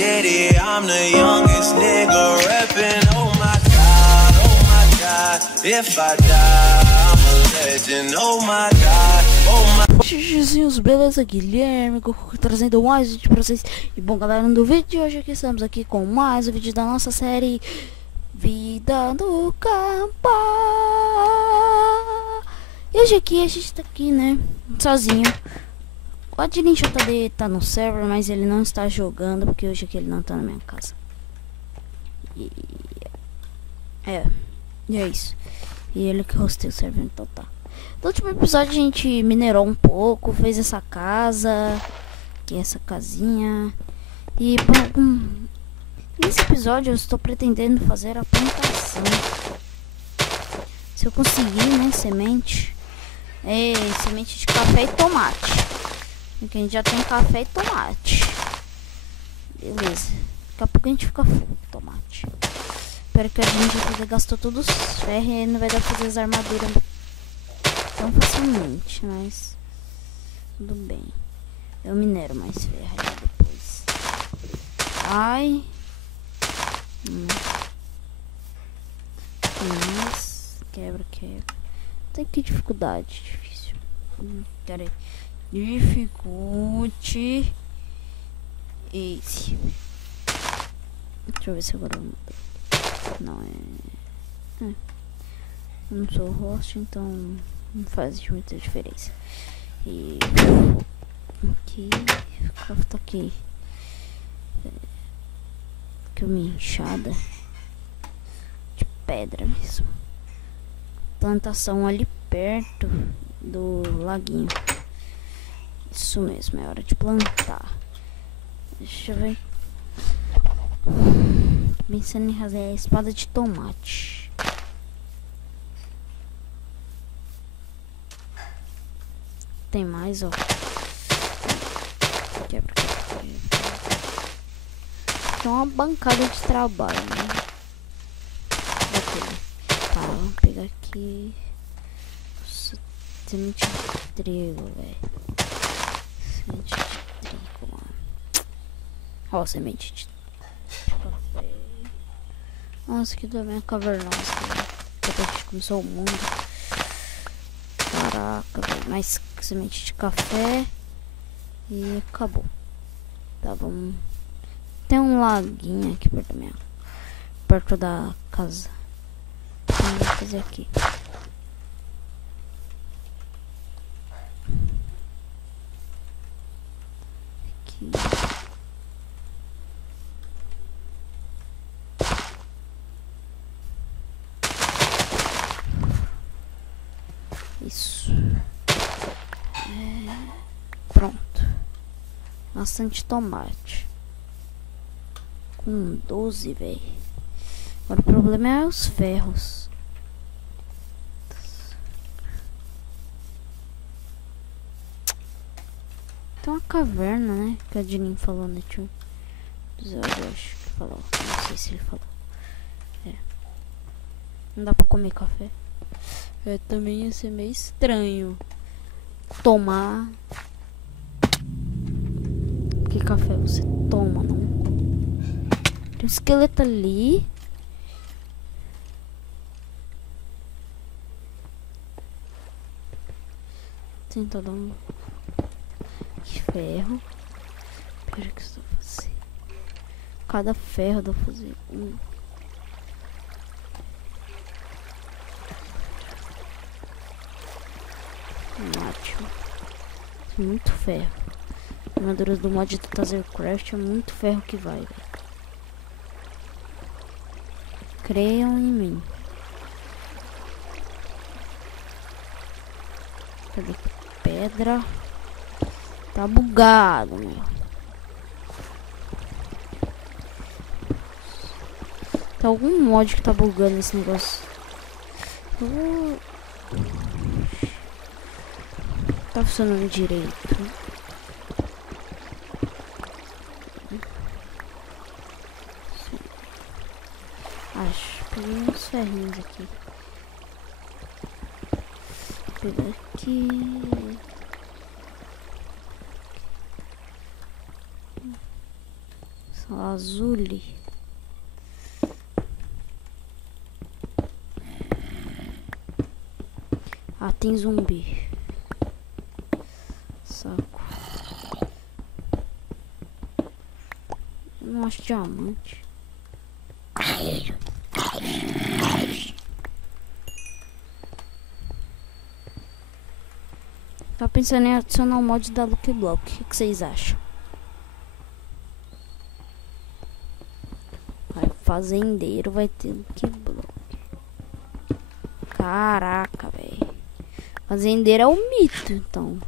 city, I'm the youngest nigga reppin'. Oh my God, if I die, I'm a legend. Oh my God, oh my. Xixizinhos, beleza? Guilherme trazendo mais vídeo pra vocês. E bom, galera, no vídeo de hoje aqui estamos aqui com mais um vídeo da nossa série Vida no Campo. E hoje aqui a gente tá aqui, né, sozinho. O Adilin JD tá no server, mas ele não está jogando porque hoje aqui ele não tá na minha casa. E é isso. E ele que hosteia o server, então tá. No último episódio a gente minerou um pouco, fez essa casa, que é essa casinha. E nesse episódio eu estou pretendendo fazer a plantação. Se eu conseguir, né, semente de café e tomate. Porque a gente já tem café e tomate. Beleza. Daqui a pouco a gente fica full tomate. Espero que a gente já gastou todos os ferros e não vai dar pra fazer as armaduras tão facilmente, mas tudo bem. Eu minero mais ferro aí depois. Ai. Quebra. Tem que dificuldade. Difícil. Pera aí. Dificulte. Esse. Deixa eu ver se agora eu mudo. Não é. Eu não sou host, então não faz muita diferença. E aqui, tá aqui. Aqui uma enxada de pedra mesmo. Plantação ali perto do laguinho. Isso mesmo, é hora de plantar. Deixa eu ver. Pensando em fazer a espada de tomate. Tem mais, ó. Quebra. Tem uma bancada de trabalho, né? Tá, vamos pegar aqui. Nossa, semente de trigo, velho. Semente de trigo, mano. Ó, semente de café. Nossa, que da minha cavernosa. Depois a gente começou o mundo. Caraca, velho. Mais semente de café. E acabou. Tá, vamos. Tem um laguinho aqui perto da casa. Vamos fazer aqui. Isso. Pronto. Bastante tomate. Com 12, velho. Agora o problema é os ferros. Tem uma caverna, né? Que a Adilin falou, né, tio? Eu acho que falou. Não sei se ele falou. Não dá pra comer café. Também ia ser meio estranho tomar. Que café você toma, não? Tem um esqueleto ali. Tenta dar um ferro. Pera que eu estou fazendo. Cada ferro dá pra fazer um. Ótimo. Muito ferro. Armaduras do mod do Tazercraft é muito ferro que vai, véio. Creiam em mim. Cadê pedra? Tá bugado, meu. Tá algum mod que tá bugando esse negócio. Tá funcionando direito. Acho. Peguei uns ferrinhos aqui. Vou pegar aqui. Lazuli. Ah, tem zumbi. Saco. Não acho diamante. Tá pensando em adicionar o mod da Lucky Block. O que vocês acham? Fazendeiro vai ter Lucky Block. Caraca, velho. Fazendeiro é o mito, então.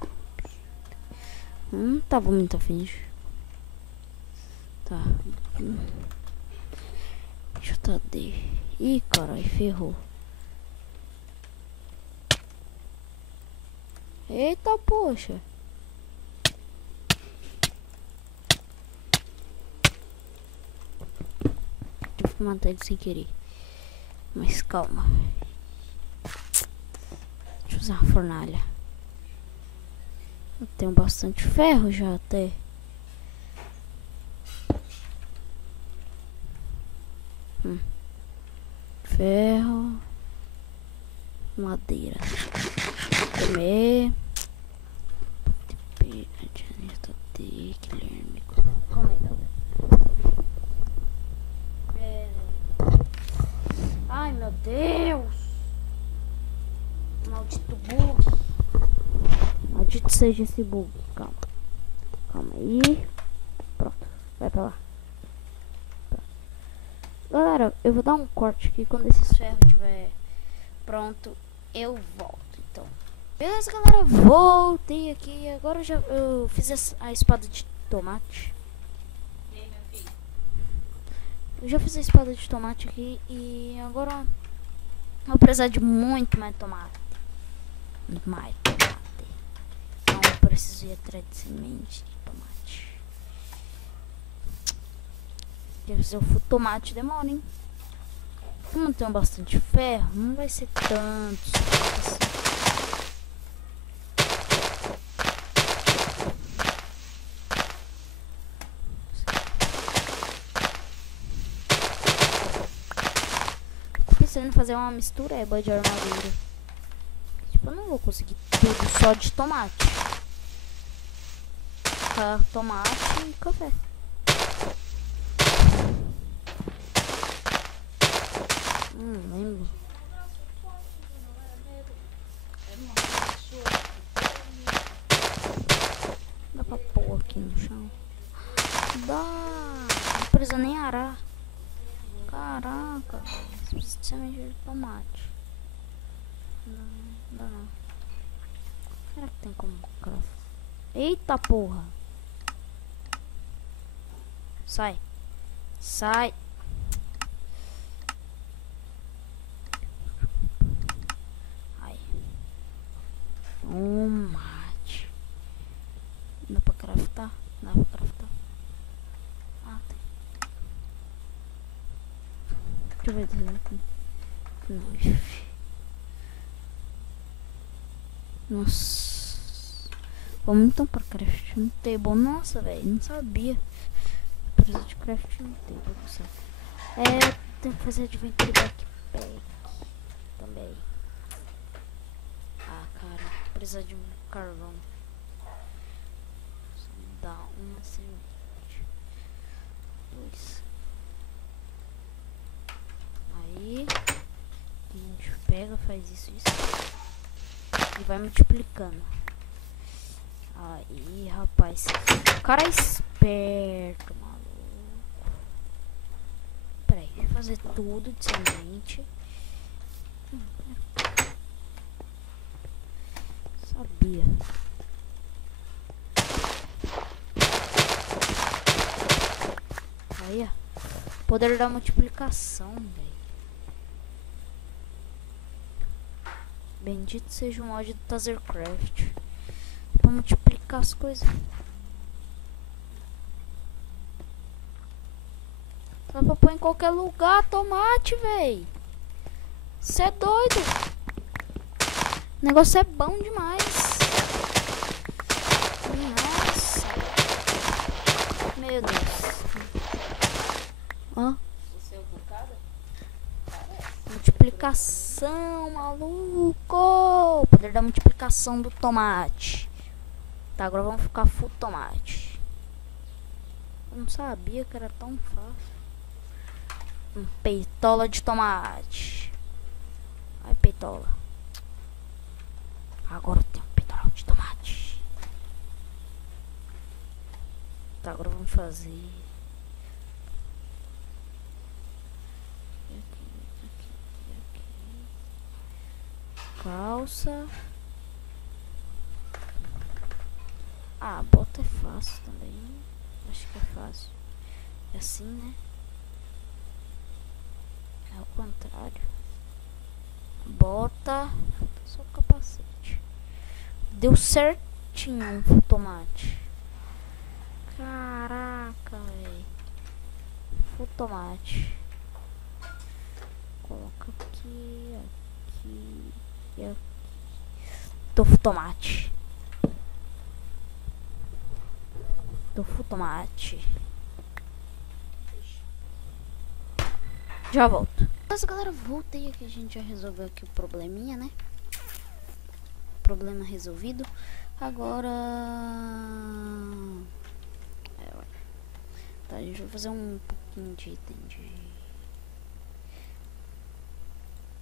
Tá bom, muito afim. Tá. Deixa eu tá D. Ih, caralho, ferrou. Eita, poxa. Tive que matar ele sem querer. Mas calma. Deixa eu usar a fornalha. Eu tenho bastante ferro já até. Ferro. Madeira. Comer. Calma aí, ai, meu Deus. Maldito bug. Maldito seja esse bug. Calma. Calma aí. Pronto. Vai pra lá. Pronto. Galera, eu vou dar um corte aqui. Quando esse ferro estiver pronto, eu volto. Então, beleza, galera. Voltei aqui. Agora eu fiz a espada de tomate. E aí, meu filho? Eu já fiz a espada de tomate aqui. E agora eu vou precisar de muito mais tomate. Mais tomate. Então eu preciso ir atrás de semente de tomate. Porque se eu for tomate demora, hein? Como eu tenho bastante ferro, não vai ser tanto assim. Tô pensando em fazer uma mistureba de armadura. Tipo, eu não vou conseguir tudo só de tomate. Tomate e café. Lembro. Dá pra pôr aqui no chão. Dá. Não precisa nem arar. Caraca. Precisa de semente de tomate. Não dá não. Será que tem como craftar? Eita porra. Sai. Sai. Ai. Tomate. Dá pra craftar? Dá pra craftar. Ah, tem. Deixa eu ver se aqui. Não. Nossa. Vamos então para crafting table. Nossa, velho, não sabia. Precisa de crafting table. Tem que fazer adventure backpack também. Ah, cara, precisa de um carvão. Só me dá uma semente. 2. Aí a gente pega, faz isso e vai multiplicando. Aí, rapaz, o cara é esperto, maluco. Peraí, vou fazer tudo de semente. Sabia. Aí, ó. Poder da multiplicação, velho. Bendito seja o mod do Tazercraft. Pra multiplicar as coisas. Dá pra pôr em qualquer lugar tomate, véi. Cê é doido. O negócio é bom demais. Nossa. Meu Deus. Hã? Você é o bocado? Multiplicação, maluco! Poder da multiplicação do tomate. Tá, agora vamos ficar full tomate. Eu não sabia que era tão fácil. Peitola de tomate. Ai, peitola. Agora eu tenho peitola de tomate. Tá, agora vamos fazer. Calça. Ah, bota é fácil também. Acho que é fácil. É assim, né? É ao contrário. Bota. Só o capacete. Deu certinho o tomate. Caraca, velho. O tomate. Coloca aqui, aqui e aqui. Tofu tomate. Tofu tomate. Já volto. Mas galera, voltei aqui. A gente já resolveu aqui o probleminha, né? Problema resolvido. Agora... Tá, a gente vai fazer um pouquinho de item de...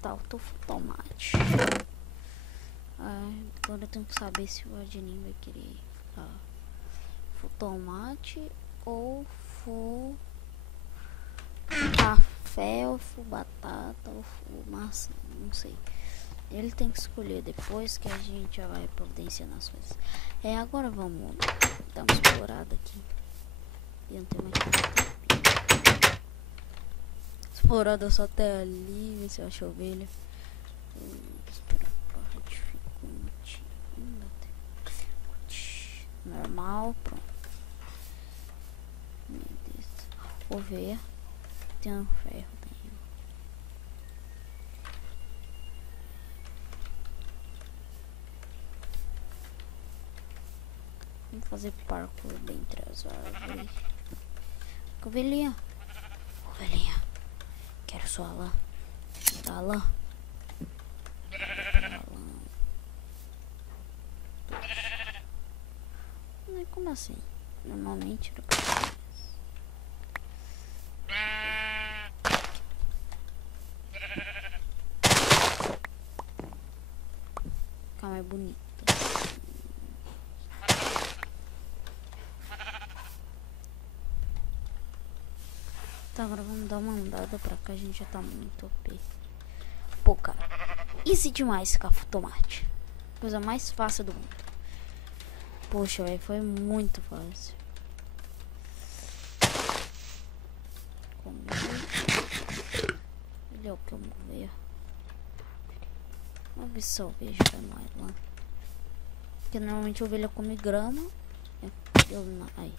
Tá, o tofu tomate. Agora eu tenho que saber se o Adnin vai querer full tomate ou full café ou full batata ou full maçã, não sei. Ele tem que escolher depois que a gente já vai providenciando as coisas. Agora vamos dar uma explorada aqui. E não tem mais nada. Explorada só até ali, ver se eu acho ovelha. Normal, pronto. Meu Deus. Ovelha. Tem um ferro. Vamos fazer parkour bem entre as árvores. Ovelhinha. Ovelhinha. Quero sua lã. Dá lã. Como assim? Normalmente era pra ficar mais bonito. Tá, agora vamos dar uma andada pra cá. A gente já tá muito OP. Pô, cara, easy demais ficar tomate. Coisa mais fácil do mundo. Poxa, velho, foi muito fácil. Ele é o que eu vou ver. Vamos ver se a ovelha já mais lá. Porque normalmente a ovelha come grama. Aí,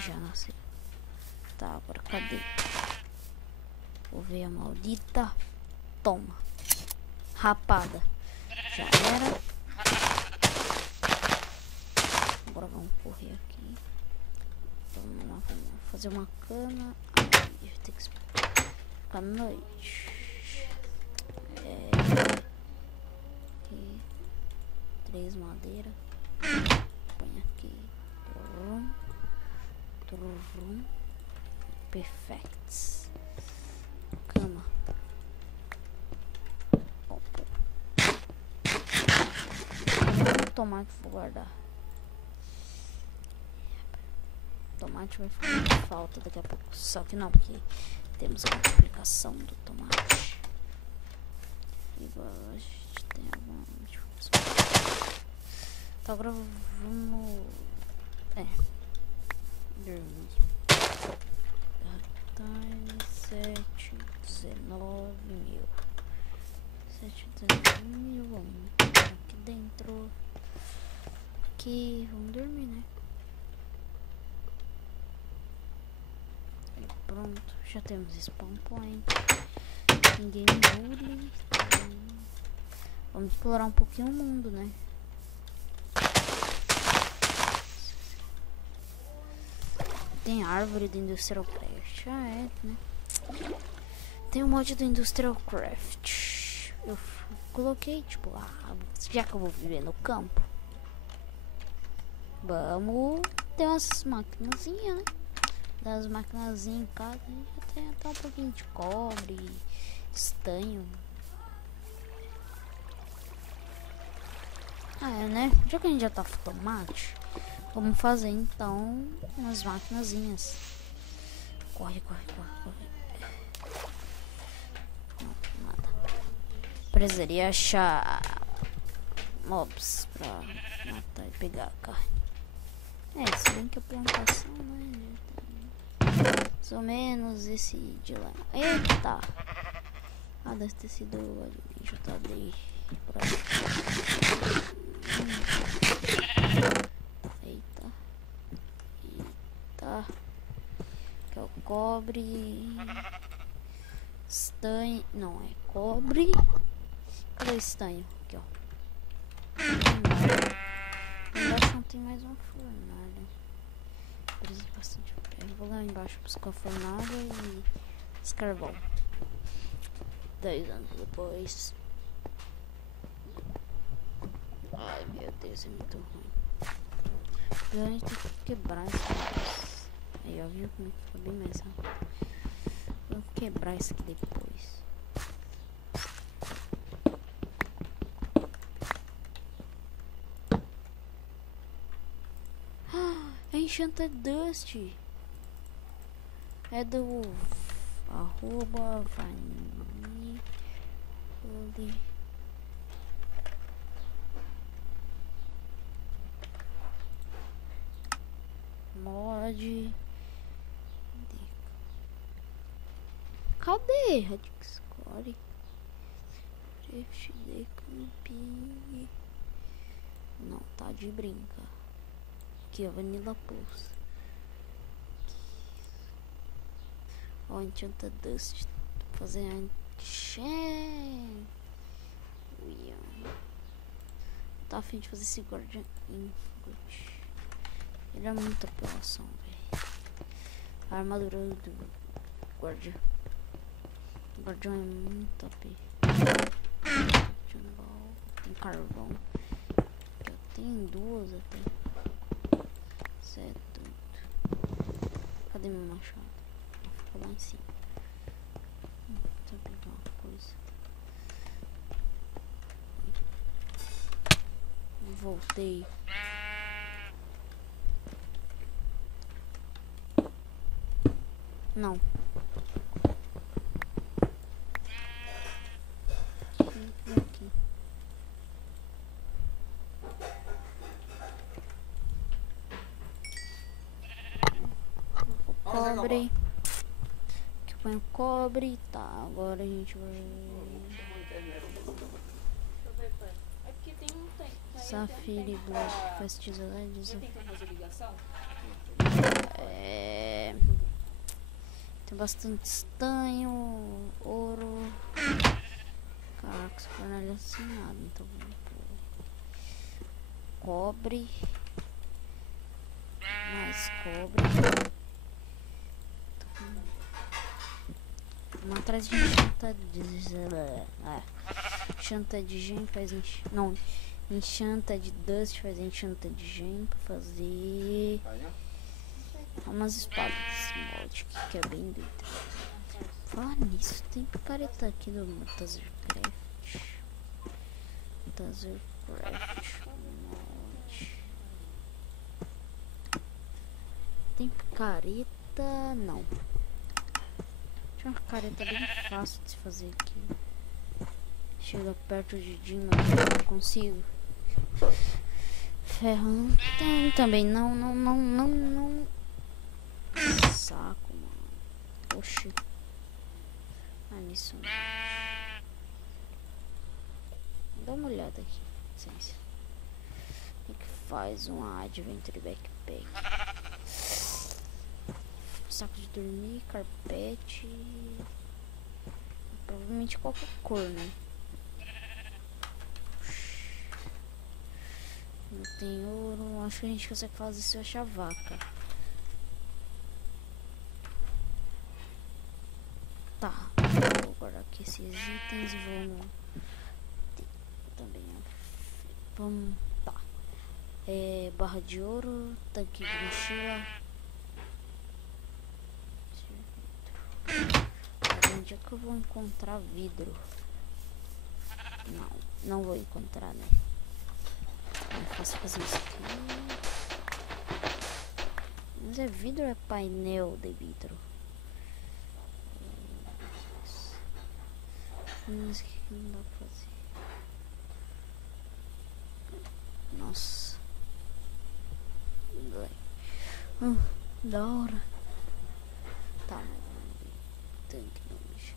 já nasceu. Tá, agora cadê? Ovelha maldita. Toma. Rapada. Já era. Agora vamos correr aqui. Vamos lá, vamos fazer uma cana. Aí, tem que ficar à noite. Aqui. 3 madeiras. Põe aqui. Trum. Perfect. Cama. Tomate vou guardar. Tomate vai fazer falta daqui a pouco. Só que não, porque temos a multiplicação do tomate. Igual a gente tem alguma multiplicação. Então agora vamos. Dormir. Time 7, 19 mil. 7, 19 mil. Vamos aqui dentro. Aqui, vamos dormir, né? Pronto, já temos spawn point. Ninguém me bully. Vamos explorar um pouquinho o mundo, né? tem árvore do Industrial Craft. Ah, é, né? Tem um mod do Industrial Craft. Eu coloquei, tipo, já que eu vou viver no campo, vamos ter umas maquinazinhas, né? Das maquinazinhas em casa, a gente já tem até um pouquinho de cobre, estanho. Ah, é, né? Já que a gente já tá com tomate, vamos fazer então umas maquinazinhas. Corre, corre, corre, corre. Não, nada. Precisaria achar mobs pra matar e pegar a carne. É, se bem que a plantação, né? Mais ou menos esse dilema. Eita! Ah, deve ter sido o bicho, tá daí. Eita. Eita. Que é o cobre. Estanho. Não, é cobre. Cadê o estanho? Aqui, ó. Embaixo não tem mais uma fornalha. Preciso bastante ferro. Vou lá embaixo buscar a fornalha e escarvão. 10 anos depois. Ai meu Deus, é muito ruim. A gente tem que quebrar esse negócio. Aí ó, viu como ficou bem mais rápido. Vou quebrar isso aqui depois. É Enchanted Dust. É do arroba Vani mod. Cadê? Radix Core Drift de Camping. Não, tá de brinca. Aqui, ó, Vanilla Plus. Ó, Enchanted Dust. Fazer enchant. Tá a fim de fazer esse Guardian Ingot. Ele é muita apelação, velho. A armadura do Guardian. O Guardian é muito top. Tem carvão. Já tem duas até. Isso é tudo. Cadê meu machado? Ficou lá em cima. Deixa eu pegar uma coisa. Voltei. Não. Aqui. Cobre. Aqui põe o cobre. Tá, agora a gente vai. Aqui tem um tempo. Safira e Blood. Faz tesoura de Tem como fazer ligação? É. Tem bastante estanho, ouro. Caraca, essa fornalha é sem nada, então vamos pôr cobre. Mais cobre. Vamos atrás de enchanta de gem faz não, enchanta de dust faz enchanta de gem pra fazer umas espadas desse mod que é bem doido. Falar nisso, tem picareta aqui do Tazercraft. Tazercraft mod. Tem picareta? Não. Tinha uma picareta bem fácil de se fazer aqui. Chega perto de Dima, eu não consigo. Ferro não tem também. Não. Saco, mano. Oxi. Ah, nisso não. Dá uma olhada aqui. Licença. O que faz uma Adventure Backpack? Saco de dormir, carpete. Provavelmente qualquer cor, né? Não tem ouro. Acho que a gente consegue fazer se eu achar vaca. Tá, vou guardar aqui esses itens e vamos também, vamos, tá, barra de ouro, tanque de mochila. Onde é que eu vou encontrar vidro? Não vou encontrar, né? É fácil fazer isso aqui. Mas é vidro ou é painel de vidro? Mas o que não dá pra fazer? Nossa. Da hora. Tá. Tanque não mexer.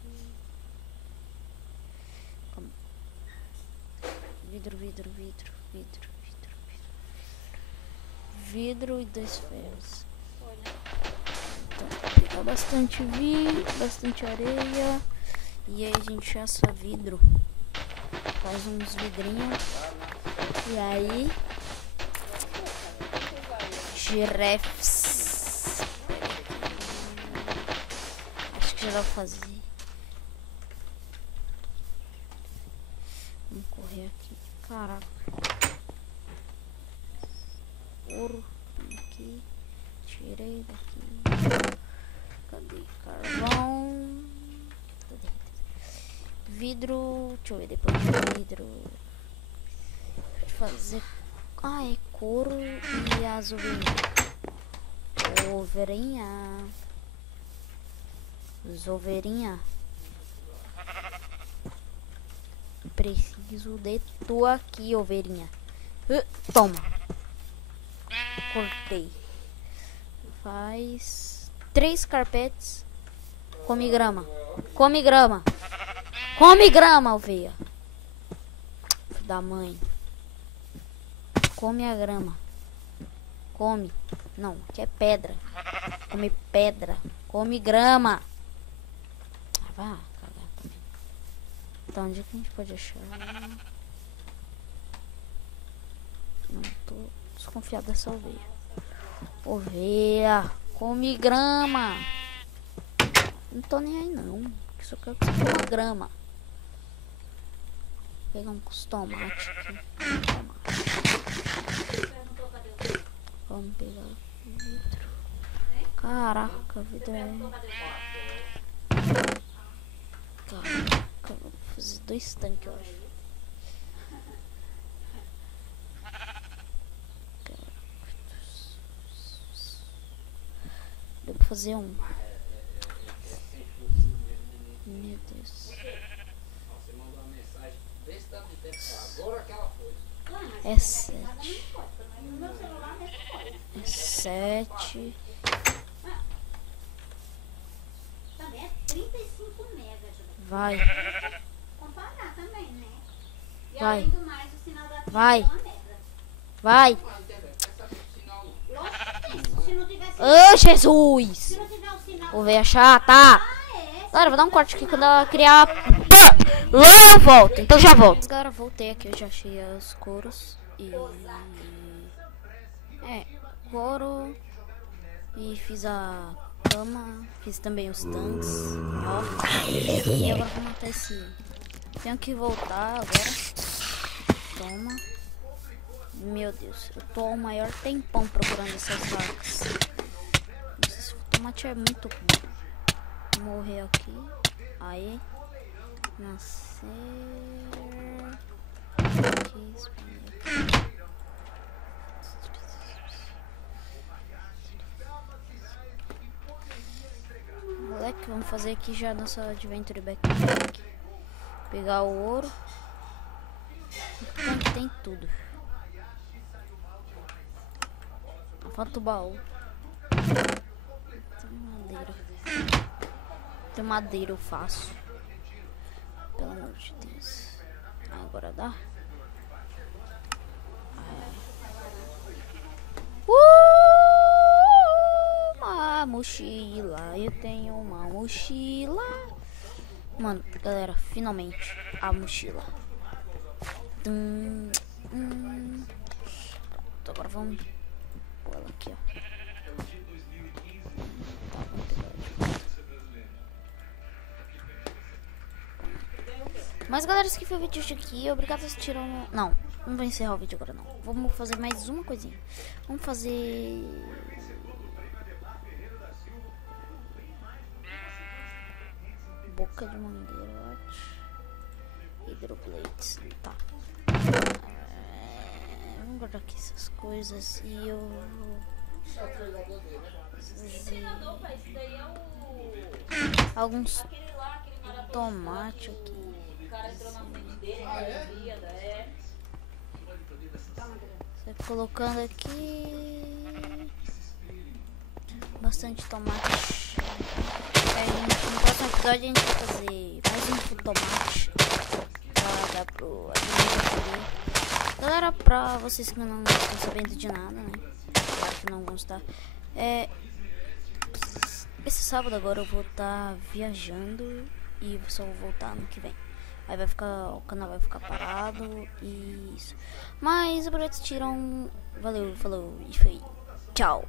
Como? Vidro. Vidro e 2 ferros. Então, vou pegar bastante areia. E aí a gente assa vidro. Faz uns vidrinhos. E aí girefes. Acho que já dá pra fazer. Vamos correr aqui. Caraca. Ouro. Aqui. Tirei daqui. Cadê? Carvão. Cadê? Vidro. Deixa eu ver depois de vidro. Deixa eu fazer. Ah, é couro e as ovelhinha. Preciso de tu aqui, ovelhinha. Toma. Cortei. Faz 3 carpetes. Come grama, ovelha. Da mãe. Come a grama. Come. Não, que é pedra. Come pedra. Come grama. Vá, cagar também. Então, onde é que a gente pode achar? Não tô desconfiado dessa ovelha. Ovelha. Come grama. Não tô nem aí não. Só quero que você coma grama. Vou pegar uns tomates aqui. Vamos pegar o vidro. Caraca, o vidro é... Caraca, vou fazer 2 tanques, eu acho. Deu pra fazer 1. Meu Deus. É 7. É 7. Também é 35 megas. Vai. Comparar também, né? E Vai. além do mais, o sinal da Vai. é 1 mega. Vai. Lógico que se não tivesse... Ô, Jesus. Se não tiver o sinal... Ovelha chata. é. Galera, vou dar um corte aqui quando ela criar. Lá eu volto, então já volto. Galera, voltei aqui, eu já achei os couros. E... couro. E fiz a cama. Fiz também os tanques. Ó. E agora vou matar esse. Tenho que voltar agora. Toma. Meu Deus, eu tô ao maior tempão procurando essas vacas. Esse tomate é muito bom. Vou morrer aqui. Aí. Nascer. Aqui, aqui. Moleque, vamos fazer aqui já nossa adventure backpack. Pegar o ouro. Então tem tudo. Falta o baú. Tem madeira. Tem madeira, eu faço. Pelo amor de Deus. Agora dá. Uma mochila. Eu tenho uma mochila. Mano, galera, finalmente a mochila. Agora vamos pôr ela aqui, ó. Tá, vamos pegar aqui. Mas galera, esse aqui foi o vídeo de aqui. Obrigado por assistir. Não vou encerrar o vídeo agora não. Vamos fazer mais uma coisinha. Vamos fazer... boca de mangueira. Hidroplates. Tá. Vamos guardar aqui essas coisas. E eu... Senador, pai, isso daí é alguns aquele lá, aquele maravilhoso. tomates aqui. O cara entrou na frente dele, na Olimpíada, é. Você colocando aqui bastante tomate. No próximo episódio a gente vai fazer mais um com tomate pra dar pro alimento. Galera, pra vocês que não estão sabendo de nada, né? Claro que não vão estar. Esse sábado agora eu vou estar viajando e só vou voltar ano que vem. Aí vai ficar, o canal vai ficar parado e isso. Mas o projeto tiram. Valeu, falou e foi. Tchau.